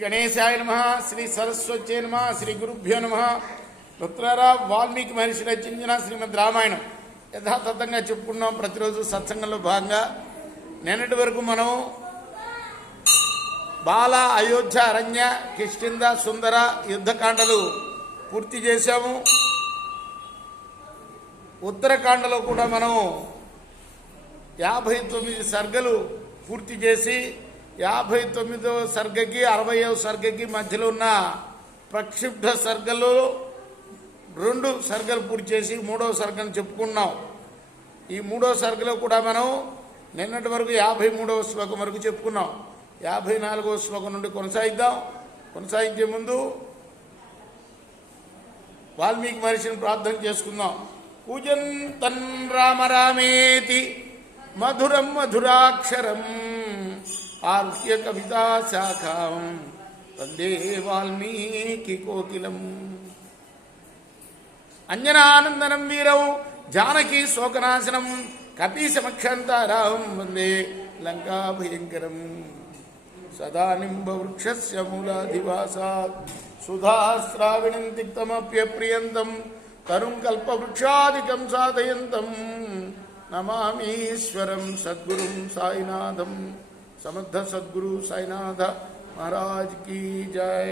గణేశాయ నమః. శ్రీ సరస్వత్యై నమః. శ్రీ గురుభ్యో నమః. రుద్రరా వాల్మీకి మహర్షి రచించిన శ్రీమద్ రామాయణం యథాతథంగా చెప్పుకున్నాం. ప్రతిరోజు సత్సంగంలో భాగంగా నిన్నటి వరకు మనం బాల, అయోధ్య, అరణ్య, కిష్కింధ, సుందర యుద్ధకాండలు పూర్తి చేశాము. ఉత్తరకాండలో కూడా మనం 59 సర్గలు పూర్తి చేసి 59వ సర్గకి 60వ సర్గకి మధ్యలో ఉన్న ప్రక్షిప్త సర్గలో 2 సర్గలు పూర్తి చేసి 3వ సర్గను చెప్పుకున్నాం. ఈ 3వ సర్గలో కూడా మనం నిన్నటి వరకు 53వ శ్లోకం వరకు చెప్పుకున్నాం. 54వ శ్లోకం నుండి కొనసాగిద్దాం. కొనసాగించే ముందు వాల్మీకి మహర్షిని ప్రార్థన చేసుకుందాం. పూజంతన్ రామ రామేతి మధురం మధురాక్షరం ఆరుహ్య కవితా శాఖాం వందే వాల్మీకి కోకిలం. అంజనానందనం వీరౌ జానకీ శోకనాశనం కపీశమక్షంతారాహం వందే లంకా భయంకరం. సదా నింబ వృక్షస్య మూలాధివాసాత్ సుధాస్రావిణం తిక్తమప్యప్రియంతం తరుం కల్పవృక్షాదికం సాధయంతం నమామీశ్వరం సద్గురుం సాయినాథం. సమర్థ సద్గురు సాయినాథ మహారాజ్ की जय.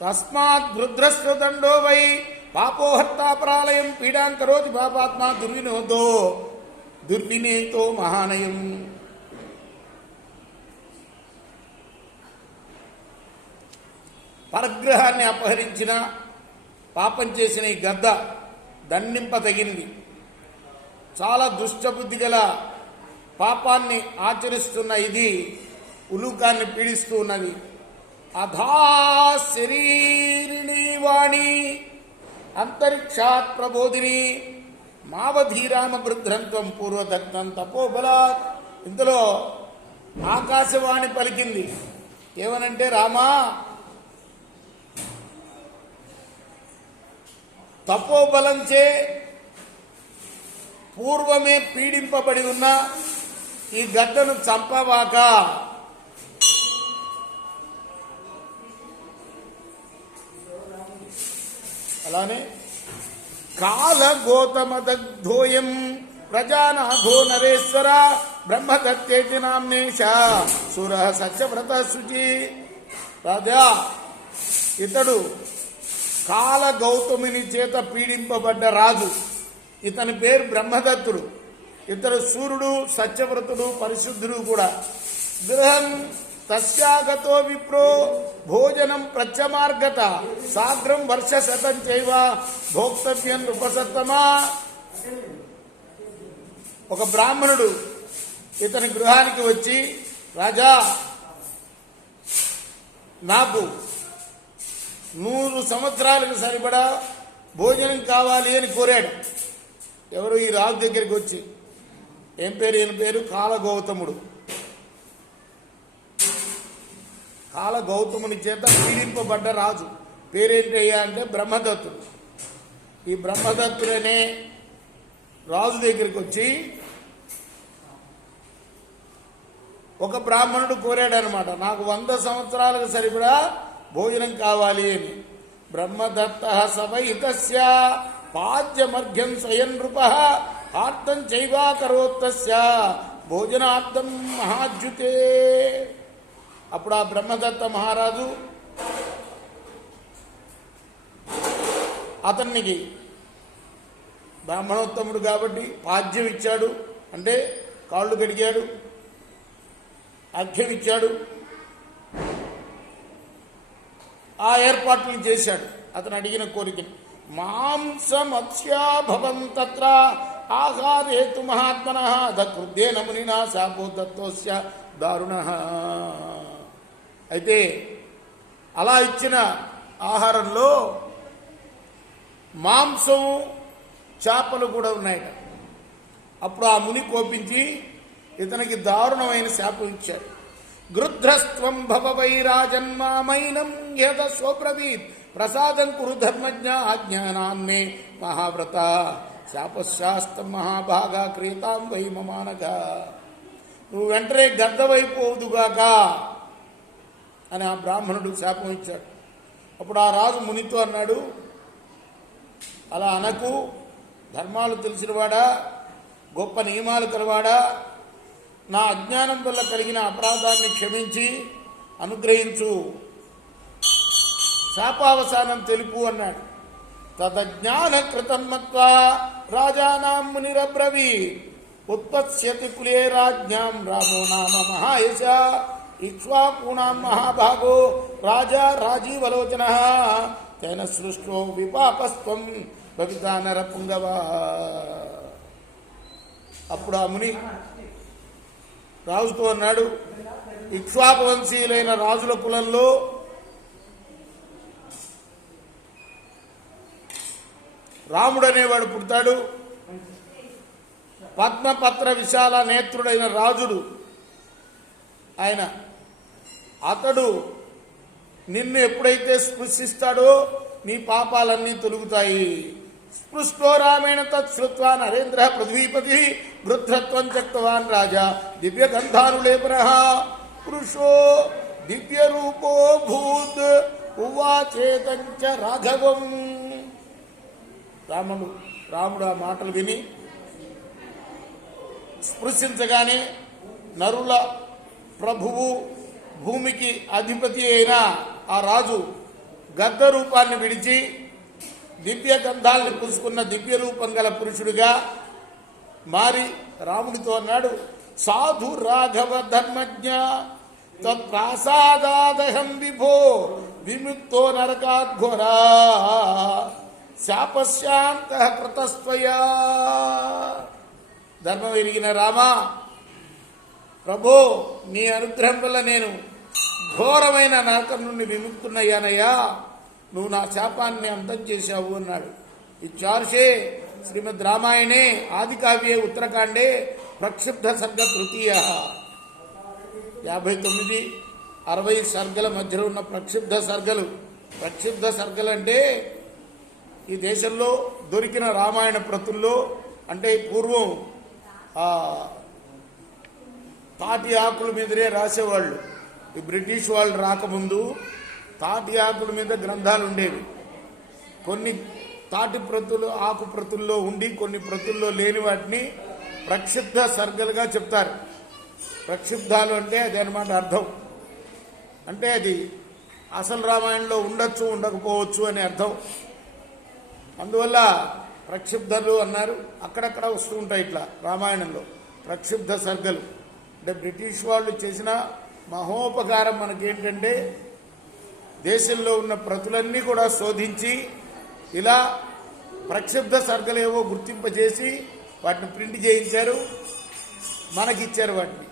తస్మాత్ వృద్రస్వ దండో వై పాపోహర్తా ప్రాలయం పీడాం కరోతి పాపాత్మా దుర్వినేతో మహానయం. పరగ్రహాన్ని అపహరించిన పాపం చేసిన ఈ గద్ద దండింపదగినది. చాలా దుష్టబుద్ధి గల పాపాన్ని ఆచరిస్తున్న ఇది ఉలూకాన్ని పీడిస్తూ ఉన్నది. అధా శరీరిణి వాణి అంతరిక్షాత్ ప్రబోధిని మావధీరామ బృధ్రంత్వం పూర్వదత్తం తపోబలాత్. ఇందులో ఆకాశవాణి పలికింది. ఏమనంటే, రామా, తపోబలంచే పూర్వమే పీడింపబడి ఉన్న ఈ గద్దను చంపవాక అలానే కాల గోతమదగ్ధోయం ప్రజానాథో నరేశ్వర బ్రహ్మదత్తేతి నామ్నేశ సుర సత్యవ్రత శుచి. రాజా, ఇతడు కాల గౌతముని చేత పీడింపబడ్డ రాజు. ఇతని పేరు బ్రహ్మదత్తుడు. ఇతడు సూర్యుడు, సత్యవ్రతుడు, పరిశుద్ధుడు కూడా. గృహం తస్యాగతో విప్రో భోజనం ప్రత్యమార్గత సాగ్రం వర్షశతం చైవ భోక్తవ్యం ఉపసత్తమా. ఒక బ్రాహ్మణుడు ఇతని గృహానికి వచ్చి, రాజా, నాకు 100 సంవత్సరాలకు సరిపడా భోజనం కావాలి అని కోరాడు. ఎవరు? ఈ రాజు దగ్గరికి వచ్చి. ఏం పేరు? ఈయన పేరు కాలగౌతముడు. కాల గౌతముని చేత పీడింపబడ్డ రాజు. పేరేంటయ్యా అంటే బ్రహ్మదత్తుడు. ఈ బ్రహ్మదత్తుడనే రాజు దగ్గరికి వచ్చి ఒక బ్రాహ్మణుడు కోరాడనమాట, నాకు 100 సంవత్సరాలకు సరిపడా భోజనం కావాలి అని. బ్రహ్మదత్త సవైతస్య పాద్యమర్ఘ్యం స్వయం నృప ఆర్తం చైవాకరోత్తస్య భోజనార్థం మహాద్యుతే. అప్పుడు ఆ బ్రహ్మదత్త మహారాజు అతనికి బ్రాహ్మణోత్తముడు కాబట్టి పాద్యం ఇచ్చాడు, అంటే కాళ్ళు కడిగాడు, అర్ఘ్యం ఇచ్చాడు, ఆ ఏర్పాట్లను చేశాడు. అతను అడిగిన కోరికని. మాంసమత్స్యా భవం తత్ర ఆహారేతు మహాత్మన దృద్దేన మునినా శాపో దత్తోస్య దారుణ. అయితే అలా ఇచ్చిన ఆహారంలో మాంసం, చేపలు కూడా ఉన్నాయట. అప్పుడు ఆ ముని కోపించి ఇతనికి దారుణమైన శాపం ఇచ్చాడు. గృధ్రస్త్వం భవ వైరాజన్మామైనం యద స్వబ్రవీత్ ప్రసాదం కురు ధర్మజ్ఞ అజ్ఞానాన్నే మహావ్రత శాపశాస్త్రం మహాభాగా క్రియతాం వై మమానగా. నువ్వు వెంటనే గద్దవైపోదుగాక అని ఆ బ్రాహ్మణుడు శాపం ఇచ్చాడు. అప్పుడు ఆ రాజు మునితో అన్నాడు, అలా అనకు, ధర్మాలు తెలిసినవాడా, గొప్ప నియమాలు కలవాడా, నా అజ్ఞానం వల్ల కలిగిన అపరాధాన్ని క్షమించి అనుగ్రహించు, శాపావసానం తెలుపు అన్నాడు. తదజ్ఞాన కృతం మత్వా రాజానాం మునిరబ్రవీ ఉత్పత్స్యతి కులే రాజ్ఞాం రామో నామ మహాయశ ఇక్ష్వాకూణాం మహాభాగో రాజా రాజీవలోచన తేన సృష్టో విపాపస్త్వం భవితా నరపుంగవ. అప్పుడు ఆ ముని రాజుతో అన్నాడు, ఇక్ష్వాకు వంశీయులైన రాజుల కులంలో రాముడు అనేవాడు పుడతాడు. పద్మపత్ర విశాల నేత్రుడైన రాజుడు ఆయన. అతడు నిన్ను ఎప్పుడైతే స్పృశిస్తాడో నీ పాపాలన్నీ తొలుగుతాయి. స్పృష్టో రామేణ తత్శ్రుత్వా నరేంద్ర పృథ్వీపతి వృద్ధత్వం త్యక్తవాన్ రాజా దివ్యగంధానులేపన పురుషో దివ్యరూపో భూత్ ఉవాచేతంచ రాఘవం. రాముడు ఆ మాటలు విని స్పృశించగానే నరుల ప్రభువు భూమికి అధిపతి అయిన ఆ రాజు గద్ద రూపాన్ని విడిచి దివ్య గంధాలను పూసుకున్న దివ్య రూపం గల పురుషుడిగా మారి రాముడితో అన్నాడు, సాధు రాఘవ ధర్మజ్ఞ తత్ప్రాసాదాదహం విభో విముక్తో నరకాద్ఘోరా శాపశాంత కృతస్త్వయా. ధర్మం ఎరిగిన రామా, ప్రభో నీ అనుగ్రహం వల్ల నేను ఘోరమైన నరకం నుండి విముక్తున్నయ్యానయ్యా, నువ్వు నా శాపాన్ని అంతం చేశావు అన్నాడు. ఇచ్చార్షే శ్రీమద్ రామాయణే ఆది కావ్యే ఉత్తరకాండే ప్రక్షిబ్ధ సర్గ తృతీయ. 59, 60 సర్గల మధ్యలో ఉన్న ప్రక్షిబ్ధ సర్గలు. ప్రక్షిబ్ధ సర్గలు అంటే ఈ దేశంలో దొరికిన రామాయణ ప్రతుల్లో, అంటే పూర్వం తాటి ఆకుల మీదనే రాసేవాళ్ళు. ఈ బ్రిటిష్ వాళ్ళు రాకముందు తాటి ఆకుల మీద గ్రంథాలు ఉండేవి. కొన్ని తాటి ప్రతులు ఆకు ప్రతుల్లో ఉండి కొన్ని ప్రతుల్లో లేని వాటిని ప్రక్షిబ్ధ సర్గలుగా చెప్తారు. ప్రక్షిబ్ధాలు అంటే అది అన్నమాట అర్థం. అంటే అది అసలు రామాయణంలో ఉండొచ్చు ఉండకపోవచ్చు అని అర్థం. అందువల్ల ప్రక్షిబ్ధలు అన్నారు. అక్కడక్కడ వస్తూ ఉంటాయి ఇట్లా రామాయణంలో ప్రక్షిబ్ధ సర్గలు. అంటే బ్రిటిష్ వాళ్ళు చేసిన మహోపకారం మనకేంటంటే దేశంలో ఉన్న ప్రతులన్నీ కూడా శోధించి ఇలా ప్రక్షిబ్ధ సర్గలేవో గుర్తింపజేసి వాటిని ప్రింట్ చేయించారు, మనకిచ్చారు వాటిని.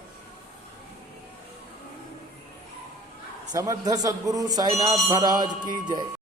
సమర్థ సద్గురు సాయినాథ్ మహారాజ్ की जय.